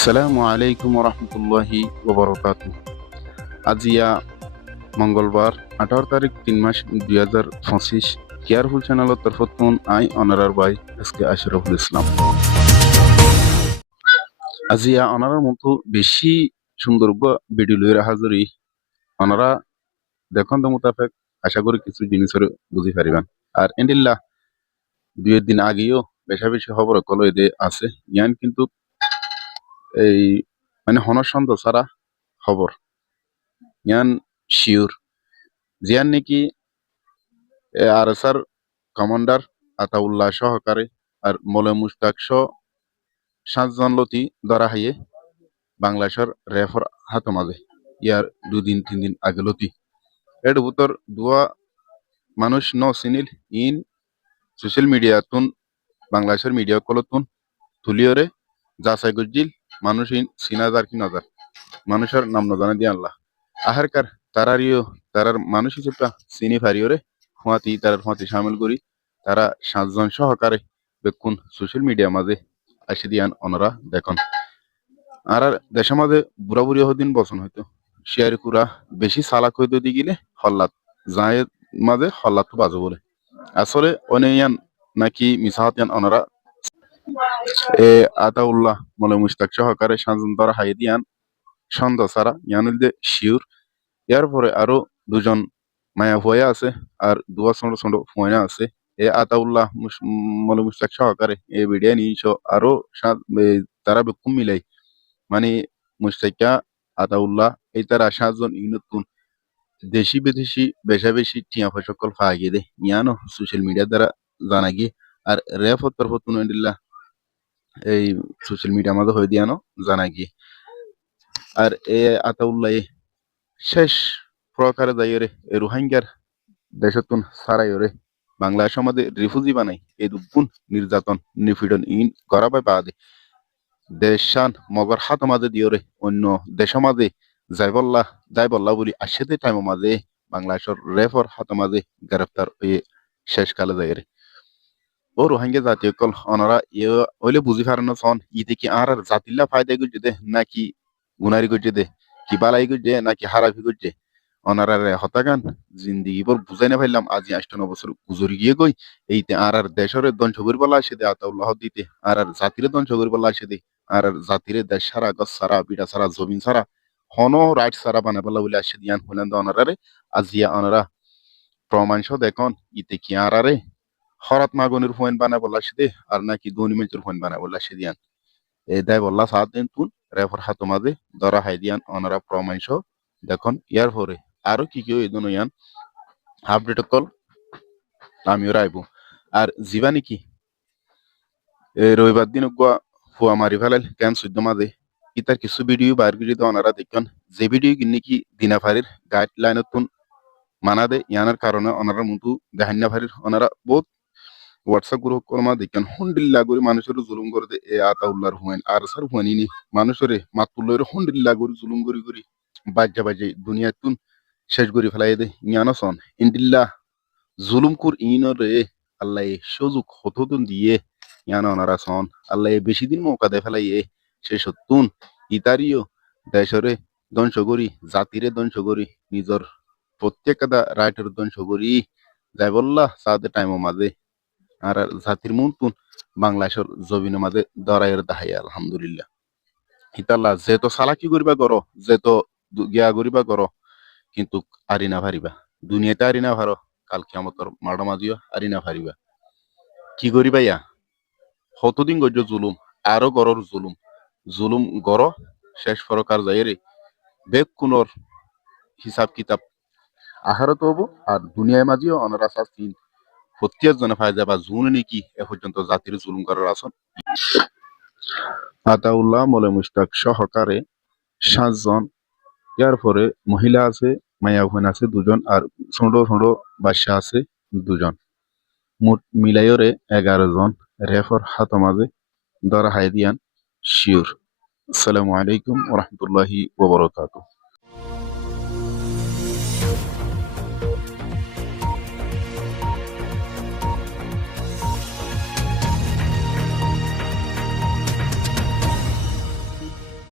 আসসালামু আলাইকুম রহমতুল্লাহি ওবরকাতু। আজিয়া মঙ্গলবার 18 তারিখ 3 মাস 2025 কেয়ারফুল চ্যানেলের তরফতুন আই অনারার বাই আজকে আশরাফুল ইসলাম। আজিয়া অনারার মতো বেশি সুন্দর ভিডিও লইরা হাজরি অনারা দেখুন তো মোতাবেক আশা করি কিছু জিনিসের বুঝি পারিবেন। আর এন্ডিল্লা 2 দিন আগেও বেশা বেশি খবর কল এদে আছে ইয়ান কিন্তু এই মানে হনসন্দ সারা খবর ইয়ান শিওর জিয়ান নাকি আরএসআর কমান্ডার আতাউল্লাহ সহকারে আর মলে মুস্তাক সহ 7 জন লতি ধরা হাইয়ে বাংলাদেশের রেফর হাত মাঝে ইয়ার 2 দিন 3 দিন আগে লতি এর ভিতর দুয়া মানুষ ন চিনিল ইন সোশ্যাল মিডিয়া তুন বাংলাদেশের মিডিয়া কলতুন তুলিয়রে যাচাই গজ্জিল মানুষ ইন সিনাজার কি নজার মানুষের নাম নজানা দিয়ে আল্লাহ আহারকার তারারিও তারার মানুষ হিসেবে চিনি ফারিওরে হুয়াতি তারার হুয়াতি সামিল করি তারা 7 জন সহকারে বেকুন সোশ্যাল মিডিয়া মাঝে আসি দিয়ান ওনারা দেখুন আর দেশের মাঝে বুড়া বুড়ি হদিন বসন হয়তো শেয়ার কুরা বেশি সালাক হইতে দি গেলে হল্লাত যায় মাঝে হল্লাত তো বাজে বলে আসলে অনেয়ান নাকি মিসাহাত ইয়ান ওনারা এ আতাউল্লাহ মলে মুস্তাক সহকারে 7 জন ধরা হাই দিয়ান সন্দেহ সারা ইয়ানুল দে শিওর ইয়ার পরে আরো 2 জন মায়া ভুয়া আছে আর দুয়া ছোট ছোট ফুয়া আছে এ আতাউল্লাহ মলে মুস্তাক সহকারে এ ভিডিও নিছ আরো তারা বেকুম মিলাই মানে মুস্তাকা আতাউল্লাহ এই তারা 7 জন ইউনিটুন দেশি বিদেশি বেশা বেশি টিয়া ফসকল ফাগে গিয়ে দে ইয়ানো সোশ্যাল মিডিয়া দ্বারা জানা গিয়ে আর রেফত তরফতুন ইন্দিল্লাহ এই সোশ্যাল মিডিয়া মাঝে হয়ে দিয়ানো জানা গিয়ে আর এ আতাউল্লাহ শেষ প্রকারে যাইরে এ রোহিঙ্গার দেশতুন সারাইরে বাংলাদেশ আমাদের রিফিউজি বানাই এই দুগুণ নির্যাতন নিপীড়ন ইন করা পায় বাদে দেশান মগর হাত মাঝে দিয়রে অন্য দেশ মাঝে যাইবল্লাহ বলি আসেতে টাইম মাঝে বাংলাদেশের রেফর হাত মাঝে গ্রেফতার হয়ে শেষকালে যাইরে ও রোহিঙ্গা জাতীয় কল অনারা ইয়ে ওইলে বুঝি পারেন সন ইতে কি আর জাতিল্লা ফায়দা গুজে দে নাকি গুনারি গুজে দে কি বালাই গুজে নাকি হারাফি গুজে অনারারে হতাগান জিন্দিগি বর বুঝাই না পাইলাম আজি 58 বছর গুজরি গিয়ে গই এইতে আর দেশের ধ্বংস করিবার আসে দে আতাউল্লাহ দিতে আর জাতিরে ধ্বংস করিবার আসে দে আর জাতিরে দেশ সারা গছ সারা বিটা সারা জমিন সারা হন রাইট সারা বানাবেলা বলে আসে দিয়ান হলেন অনারারে আজিয়া অনারা প্রমাণ সহ দেখুন ইতে কি আরারে হরাত মাগনির ফোন বানায় বললা সে আর নাকি দনি মিনিটের ফোন বানায় বললা সে দিয়ান এই দায় বললা 7 দিন তুন রেফার হাত মাঝে ধরা হাই দিয়ান অনারা প্রমাণ সহ দেখুন ইয়ার পরে আরো কি কি এই দুনো ইয়ান আপডেট কল আমিও রাইবো আর জীবানি কি রবিবার দিন গোয়া ফুয়া মারি ফেলাল কেন সদ্য মাঝে ইতার কিছু ভিডিও বাইর করে দিয়ে ওনারা দেখুন যে ভিডিও কিনে কি দিনাফারির গাইডলাইনত তুন মানা দে ইয়ানোর কারণে ওনারা মতো দেহান্না ফারির ওনারা বহুত হোয়াটসঅ্যাপ গ্রুপ কলমা দেখেন হুন্ডিল্লা করে মানুষের জুলুম করে দে এ আতাউল্লাহর হুয়াইন আর সার হুয়ানি নি মানুষের মাতুল্লর হুন্ডিল্লা করে জুলুম করি করি বাজ্যা বাজে দুনিয়া তুন শেষ করি ফেলাই দে ইয়ানো সন ইন্দিল্লা জুলুম কুর ইনরে আল্লাহ সুযোগ হততুন দিয়ে ইয়ানো ওনারা সন আল্লাহ বেশি দিন মৌকা দে ফেলাই সে সত্তুন ইতারিও দেশরে ধ্বংস করি জাতিরে ধ্বংস করি নিজর প্রত্যেকটা রাইটের ধ্বংস করি যাই বললা সাথে টাইম মাঝে আর জাতির মুন্তুন বাংলাদেশের জমিনের মাঝে দরাইয়ের দাহাই আলহামদুলিল্লাহ হিতাল্লাহ যেহেতু সালাকি করিবা করো যেহেতু গিয়া করিবা করো কিন্তু আরি না পারিবা দুনিয়াতে আরি না পারো কাল কিয়ামতর মাড় মাঝিও আরি না পারিবা কি করিবা ইয়া কতদিন গজ্য জুলুম আরো গরর জুলুম জুলুম গর শেষ ফরকার যাইরে বেগ কুনর হিসাব কিতাব আহারত হবো আর দুনিয়ায় মাঝিও অনারা শাস্তি প্রত্যেক জনে পাই যাবা জুন নাকি এ পর্যন্ত জাতির জুলুম করার আসন আতাউল্লাহ মলে মুস্তাক সহকারে 7 জন ইয়ার পরে মহিলা আছে মায়া বোন আছে 2 জন আর ছোট ছোট বাচ্চা আছে 2 জন মোট মিলাইরে 11 জন রেফর হাত মাঝে ধরা হাই দিয়ান শিওর। আসসালামু আলাইকুম ওয়া রাহমাতুল্লাহি ওয়া বারাকাতুহু।